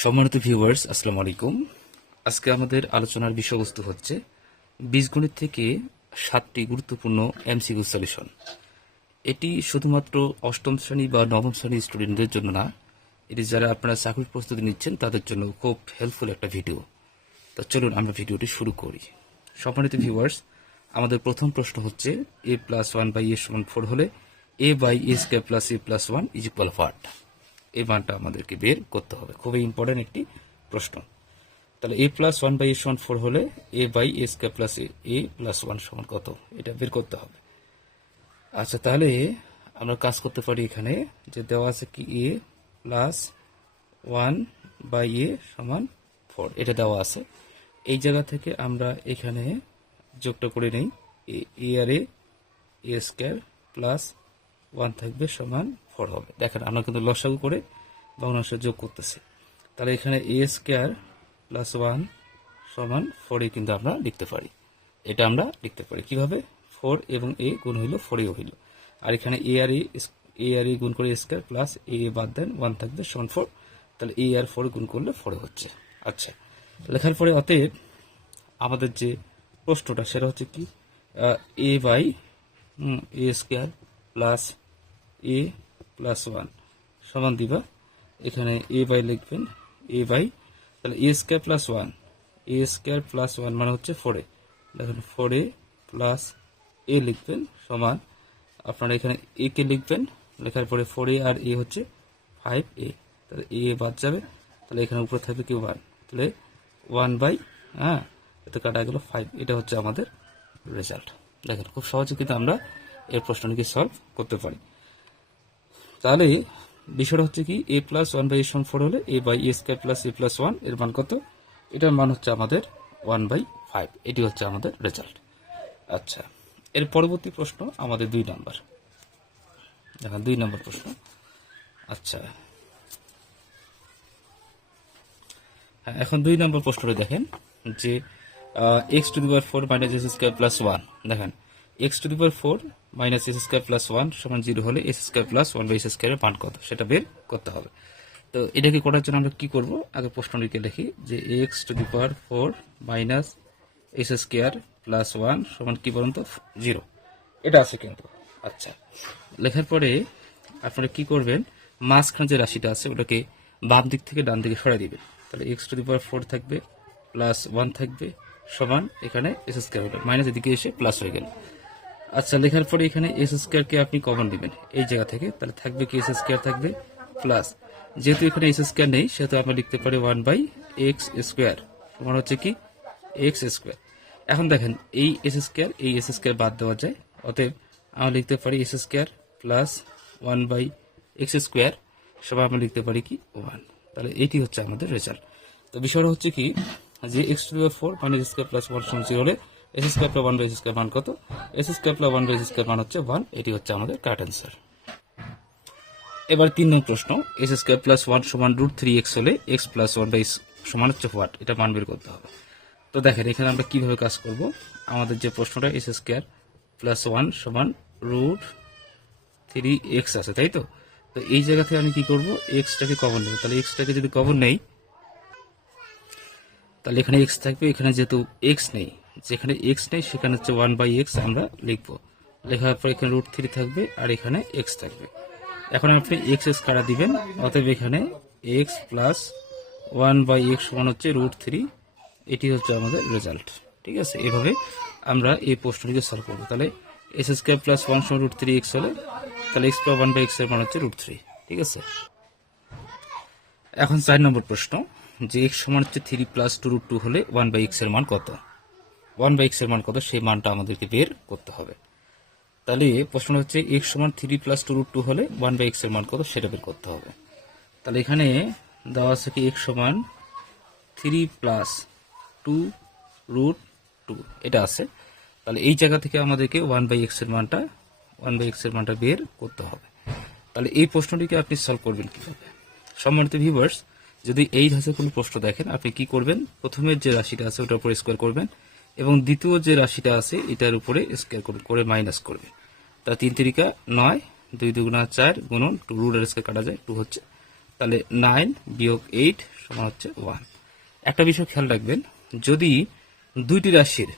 সম্মানিত ভিউয়ার্স, আসসালামু আলাইকুম। আজকে আমাদের আলোচনার বিষয়বস্তু হচ্ছে বীজগণিত থেকে 7টি গুরুত্বপূর্ণ এমসিকিউ সলিউশন। এটি শুধুমাত্র অষ্টম শ্রেণী বা নবম শ্রেণীর স্টুডেন্টদের জন্য না, এটি যারা আপনারা চাকরির প্রস্তুতি নিচ্ছেন তাদের জন্য খুব হেল্পফুল একটা ভিডিও। তো চলুন আমরা ভিডিওটি শুরু করি। সম্মানিত ভিউয়ার্স, আমাদের প্রথম প্রশ্ন হচ্ছে a+1/a=4 হলে a/a² + a+1 = what? এই মানটা আমাদেরকে বের করতে হবে। খুবই ইম্পর্টেন্ট একটি প্রশ্ন। তাহলে a+1/a=4 হলে a/a² + a+1 কত, এটা বের করতে হবে। আচ্ছা, তাহলে আমরা কাজ করতে পারি। এখানে যে দেওয়া আছে কি a+1/a=4, এটা দেওয়া আছে। এই জায়গা থেকে আমরা এখানে যোগটা করে নেই। a আর a² + 1 থাকবে সমান 4 হবে। দেখেন, আমরা কিন্তু লসাগু করে ভগ্নাংশ যোগ করতেছি। তাহলে এখানে a² + 1 সমান 4 কিন্তু আমরা লিখতে পারি। এটা আমরা লিখতে পারি কিভাবে? 4 এবং a গুণ হইল 4 হইল, আর এখানে a আর a গুণ করে a² প্লাস a বাদ দেন 1 থাকবে সমান 4। তাহলে a আর 4 গুণ করলে 4 হচ্ছে। আচ্ছা, লেখার পরে অতএব আমাদের যে প্রশ্নটা সেটা হচ্ছে কি a/a² + a+1 সমান দিবা। এখানে a/ লিখবেন তাহলে a² + 1 মানে হচ্ছে 4a। দেখেন 4a প্লাস a লিখবেন সমান, আপনারা এখানে a কে লিখবেন, লেখার পরে 4a আর a হচ্ছে 5a। তাহলে a বাদ যাবে, তাহলে এখানে উপরে থাকবে কি 1, তাহলে 1 এটা কাটা গেল 5। এটা হচ্ছে আমাদের রেজাল্ট। দেখেন, খুব সহজে কিন্তু আমরা এই প্রশ্নটিকে সলভ করতে পারি। তাহলে বিষয়টা হচ্ছে কি a+1/a=4 হলে a/a² + a+1 এর মান কত? এটার মান হচ্ছে আমাদের 1/5। এটি হচ্ছে আমাদের রেজাল্ট। আচ্ছা, এর পরবর্তী প্রশ্ন আমাদের 2 নম্বর। দেখেন 2 নম্বর প্রশ্ন। আচ্ছা, হ্যাঁ, এখন 2 নম্বর প্রশ্নটা দেখেন যে x⁴ - s² + 1। দেখেন x⁴ - s² + 1 সমান 0 হলে s² + 1/s² এর মান কত, সেটা বের করতে হবে। তো এটাকে করার জন্য আমরা কি করব? আগে প্রশ্নটিকে লিখি যে x⁴ - s² + 1 সমান কি বলুন তো? 0। এটা আছে কিন্তু। আচ্ছা, লেখার পরে আপনারা কি করবেন? মাঝখানে যে রাশিটা আছে ওটাকে বাম দিক থেকে ডান দিকে সরাই দিবেন। তাহলে x⁴ থাকবে প্লাস 1 থাকবে সমান এখানে s² হবে, মাইনাস এদিকে এসে প্লাস হয়ে গেল। আচ্ছা, লেখার পরে এখানে s² কে আপনি কমন দিবেন এই জায়গা থেকে, তাহলে থাকবে কি s² থাকবে প্লাস, যেহেতু এখানে s² নেই সেহেতু আমরা লিখতে পারি 1/x² সমান হচ্ছে কি x²। এখন দেখেন এই s² বাদ দেওয়া যায়, অতএব আমরা লিখতে পারি s² প্লাস 1/x² সবাই আমরা লিখতে পারি কি 1। তাহলে এটি হচ্ছে আমাদের রেজাল্ট। তো বিষয়টা হচ্ছে কি যে x⁴ - s² + 1 সমান 0 হলে s² + 1/s² মান কত? s² + 1/s² মান হচ্ছে 1। এটি হচ্ছে আমাদের কারেক্ট অ্যান্সার। এবার 3 নং প্রশ্ন, s² + 1 সমান √3x হলে x + 1/s সমান হচ্ছে হোয়াট, এটা মান বের করতে হবে। তো দেখেন এখানে আমরা কিভাবে কাজ করব। আমাদের যে প্রশ্নটা s² + 1 সমান √3x আছে, তাই তো? তো এই জায়গা থেকে আমি কি করব? এক্সটাকে কমন নেব। তাহলে এক্সটাকে যদি কমন নেই তাহলে এখানে এক্স থাকবে, এখানে যেহেতু এক্স নেই, যেখানে এক্স নেই সেখানে হচ্ছে 1/x আমরা লিখবো। লেখার পর এখানে √3 থাকবে আর এখানে এক্স থাকবে। এখন আপনি এক্স কাটা দিবেন, অতএব এখানে x প্লাস 1/x সমান হচ্ছে √3। এটি হচ্ছে আমাদের রেজাল্ট। ঠিক আছে, এভাবে আমরা এই প্রশ্নটিকে সলভ করবো। তাহলে s² + 1 সমান √3x হলে তাহলে x + 1/x এর মান হচ্ছে √3। ঠিক আছে, এখন 4 নম্বর প্রশ্ন যে x সমান হচ্ছে 3 + 2√2 হলে 1/x এর মান কত? 1/x এর মান কত সেই মানটা আমাদেরকে বের করতে হবে। তাহলে প্রশ্ন হচ্ছে x সমান 3 + 2√2 হলে 1/x এর মান কত সেটা বের করতে হবে। তাহলে এখানে দেওয়া আছে কি x সমান 3 + 2√2 এটা আছে। তাহলে এই জায়গা থেকে আমাদেরকে 1/x এর মানটা বের করতে হবে। তাহলে এই প্রশ্নটিকে আপনি সলভ করবেন কিভাবে? সম্মানিত ভিউয়ার্স, যদি এই ধাঁচে কোনো প্রশ্ন দেখেন আপনি কি করবেন? প্রথমে যে রাশিটা আছে ওটার উপরে স্কোয়ার করবেন এবং দ্বিতীয় যে রাশিটা আছে এটার উপরে স্কোয়ার করে মাইনাস করবেন। তা 3 × 9, 2 × 4 গুণন 2 √এর স্কোয়ার কাটা যায় 2 হচ্ছে। তাহলে 9 বিয়োগ 8 সমান হচ্ছে 1। একটা বিষয় খেয়াল রাখবেন, যদি দুইটি রাশির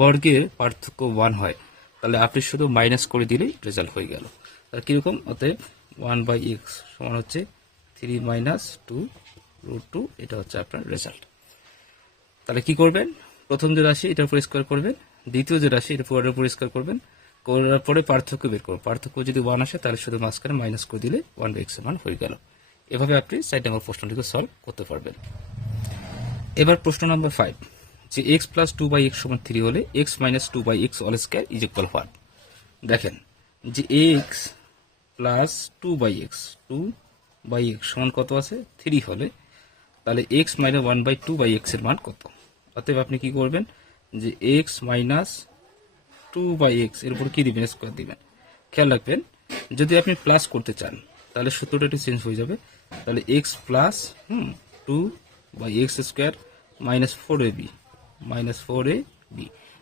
বর্গের পার্থক্য 1 হয় তাহলে আপনি শুধু মাইনাস করে দিলেই রেজাল্ট হয়ে গেল। তাহলে কিরকম, অতএব 1/x সমান হচ্ছে 3 মাইনাস 2√2, এটা হচ্ছে আপনার রেজাল্ট। তাহলে কি করবেন, প্রথম যে রাশি এটার উপর স্কোয়ার করবেন, দ্বিতীয় যে রাশি এটা পুরোটার উপর স্কোয়ার করবেন, করার পরে পার্থক্য বের করবেন। পার্থক্য যদি 1 আসে তাহলে শুধু মাঝখানে মাইনাস করে দিলে 1/x এর মান হয়ে গেল। এভাবে আপনি 4 নম্বর প্রশ্নটিকে সলভ করতে পারবেন। এবার প্রশ্ন নম্বর 5, যে x প্লাস 2/x সমান 3 হলে x minus 2/x all square is equal what. দেখেন যে x প্লাস 2/x সমান কত আছে, 3 হলে তাহলে x মাইনাস 1/2/x এর মান কত। অতএব আপনি কি করবেন, যে x মাইনাস 2/x এর উপর কি দিবেন, স্কোয়ার দিবেন। খেয়াল রাখবেন, যদি আপনি প্লাস করতে চান তাহলে সূত্রটা একটু চেঞ্জ হয়ে যাবে। তাহলে x plus 2/x square minus 4ab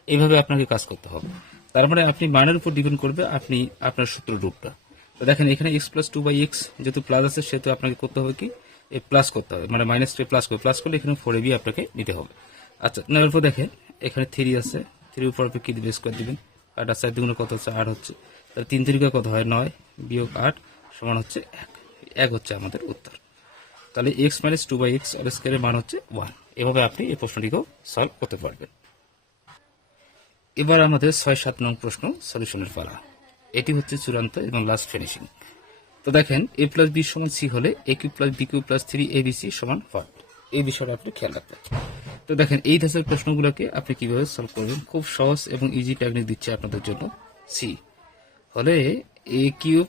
এইভাবে আপনাকে কাজ করতে হবে। তার মানে আপনি মানের উপর ডিপেন্ড করবে আপনি আপনার সূত্র রূপটা। তো দেখেন এখানে x প্লাস 2/x যেহেতু প্লাস আছে সেহেতু আপনাকে করতে হবে কি, প্লাস করতে হবে, মানে মাইনাস প্লাস করলে এখানে 4ab আপনাকে নিতে হবে। আচ্ছা, নেওয়ার পর দেখেন এখানে 3 আছে, 3 উপর আপনি কি দিবেন, স্কোয়ার দিবেন। 8 আর 4 দুগুণে কত হচ্ছে, 8 হচ্ছে। তাহলে 3 3 কত হয়, 9 বিয়োগ 8 সমান হচ্ছে 1 হচ্ছে আমাদের উত্তর। তাহলে x মাইনাস 2/x অল স্কয়ারের মান হচ্ছে 1। এভাবে আপনি এই প্রশ্নটিকেও সলভ করতে পারবেন। এবার আমাদের 6-7 নং প্রশ্ন সলিউশনের পালা। এটি হচ্ছে চূড়ান্ত এবং লাস্ট ফিনিশিং। তো দেখেন a প্লাস b সমান c হলে a cube plus b cube plus 3abc সমান হোয়াট, এই বিষয়টা আপনি খেয়াল রাখবেন। তো দেখেন এই ধাঁচের প্রশ্নগুলোকে আপনি কিভাবে সলভ করবেন, খুব সহজ এবং ইজি টেকনিক দিচ্ছে আপনাদের জন্য। c হলে a cube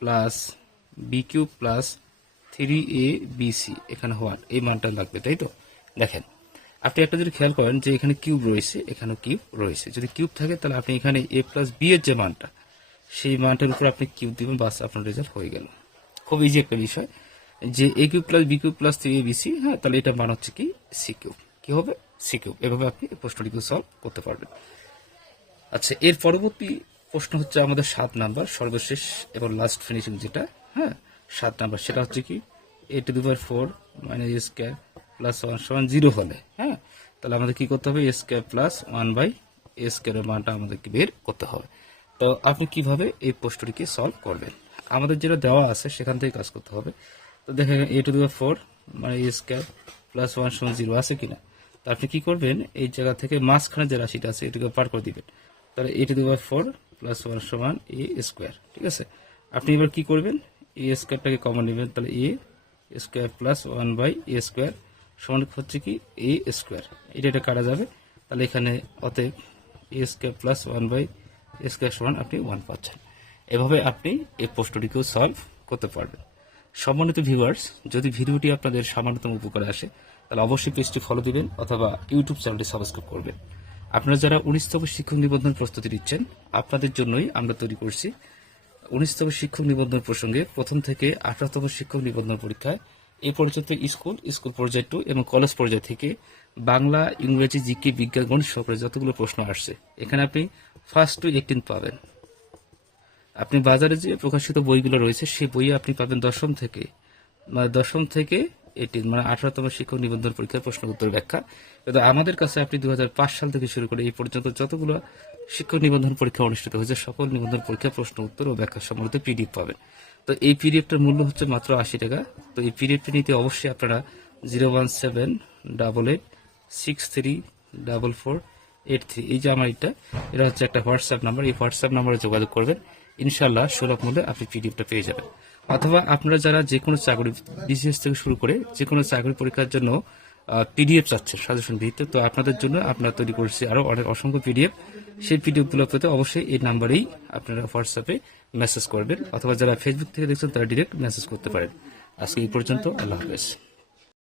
plus b cube plus 3abc এখানে হোয়াট, এই মানটা লাগবে, তাই তো। দেখেন আপনি একটা যদি খেয়াল করেন যে এখানে কিউব রয়েছে, এখানেও কিউব রয়েছে। যদি কিউব থাকে তাহলে আপনি এখানে a প্লাস b এর যে মানটা, সেই মানটার উপর আপনি কিউব দিবেন, বাস আপনার রেজাল্ট হয়ে গেল। খুব ইজি একটা বিষয়, যে a cube plus b cube plus 3abc, হ্যাঁ, তাহলে এটা মান হচ্ছে কি c কিউব, কি হবে c কিউব। এভাবে আপনি এই প্রশ্নটিকে সলভ করতে পারবেন। আচ্ছা, এর পরবর্তী প্রশ্ন হচ্ছে আমাদের 7 নাম্বার, সর্বশেষ এবং লাস্ট ফিনিশিং যেটা, হ্যাঁ 7 নাম্বার, সেটা হচ্ছে কি a⁴ minus a square plus 1 সমান 0 হলে, হ্যাঁ, তাহলে আমাদের কি করতে হবে, a স্কয়ার প্লাস 1/a স্কয়ারের মানটা আমাদেরকে বের করতে হবে। তো আপনি কিভাবে এই প্রশ্নটিকে সলভ করবেন, আমাদের যেটা দেওয়া আছে সেখান থেকে কাজ করতে হবে। তো দেখেন a⁴ মানে a স্কয়ার প্লাস 1 সমান 0 আছে কিনা। তো আপনি কি করবেন, এই জায়গা থেকে মাঝখানে যে রাশিটা আছে এটাকে পার করে দিবেন। তাহলে a⁴ প্লাস 1 সমান a স্কয়ার, ঠিক আছে। আপনি এবার কি করবেন, a স্কয়ারটাকে কমন নেবেন, তাহলে a square plus 1/a square সমান হচ্ছে কি a স্কয়ার, এটা কাটা যাবে। তাহলে এখানে অতএব a square plus 1/a square সমান আপনি 1 পাচ্ছেন। এভাবে আপনি এই প্রশ্নটিকেও সলভ করতে পারবেন। সম্মানিত ভিউয়ার্স, যদি ভিডিওটি আপনাদের সামান্যতম উপকারে আসে তাহলে অবশ্যই পেজটি ফলো দিবেন অথবা ইউটিউব চ্যানেলটি সাবস্ক্রাইব করবেন। আপনারা যারা 19তম শিক্ষক নিবন্ধন প্রস্তুতি নিচ্ছেন, আপনাদের জন্যই আমরা তৈরি করছি 19তম শিক্ষক নিবন্ধন প্রসঙ্গে প্রথম থেকে 18তম শিক্ষক নিবন্ধন পরীক্ষায় এই পর্যন্ত স্কুল পর্যায় 2 এবং কলেজ পর্যায় থেকে বাংলা, ইংরেজি, জিকে, বিজ্ঞান, গণিত সহকারে যতগুলো প্রশ্ন আসছে, এখানে আপনি 1st to 18 পাবেন। আপনি বাজারে যে প্রকাশিত বইগুলো রয়েছে সেই বই আপনি পাবেন 10ম থেকে 18 মানে 18তম শিক্ষক নিবন্ধন পরীক্ষার প্রশ্ন উত্তর ব্যাখ্যা। কিন্তু আমাদের কাছে আপনি 2005 সাল থেকে শুরু করে এই পর্যন্ত যতগুলো শিক্ষক নিবন্ধন পরীক্ষা অনুষ্ঠিত হয়েছে সকল নিবন্ধন পরীক্ষার প্রশ্ন উত্তর ও ব্যাখ্যা সম্বলিত পিডিএফ পাবেন। তো এই পিডিএফটার মূল্য হচ্ছে মাত্র 80 টাকা। তো এই পিডিএফটি নিতে অবশ্যই আপনারা 01788634483 এই যে আমার এটা হচ্ছে একটা হোয়াটসঅ্যাপ নাম্বার, এই হোয়াটসঅ্যাপ নাম্বারে যোগাযোগ করবেন। ইনশাআল্লাহ সুলভ মূল্যে আপনি পিডিএফটা পেয়ে যাবেন। অথবা আপনারা যারা যে কোনো চাকরি, বিসিএস থেকে শুরু করে যে কোনো চাকরি পরীক্ষার জন্য পিডিএফ চাচ্ছেন সাজেশন ভিত্তিতে, তো আপনাদের জন্য আমরা তৈরি করছি আরো অনেক অসংখ্য পিডিএফ। সেই পিডিএফগুলো পেতে অবশ্যই এই নাম্বারেই আপনারা হোয়াটসঅ্যাপে মেসেজ করবেন, অথবা যারা ফেসবুক থেকে দেখছেন তারা ডিরেক্ট মেসেজ করতে পারেন। আজকে এই পর্যন্ত, আল্লাহ হাফেজ।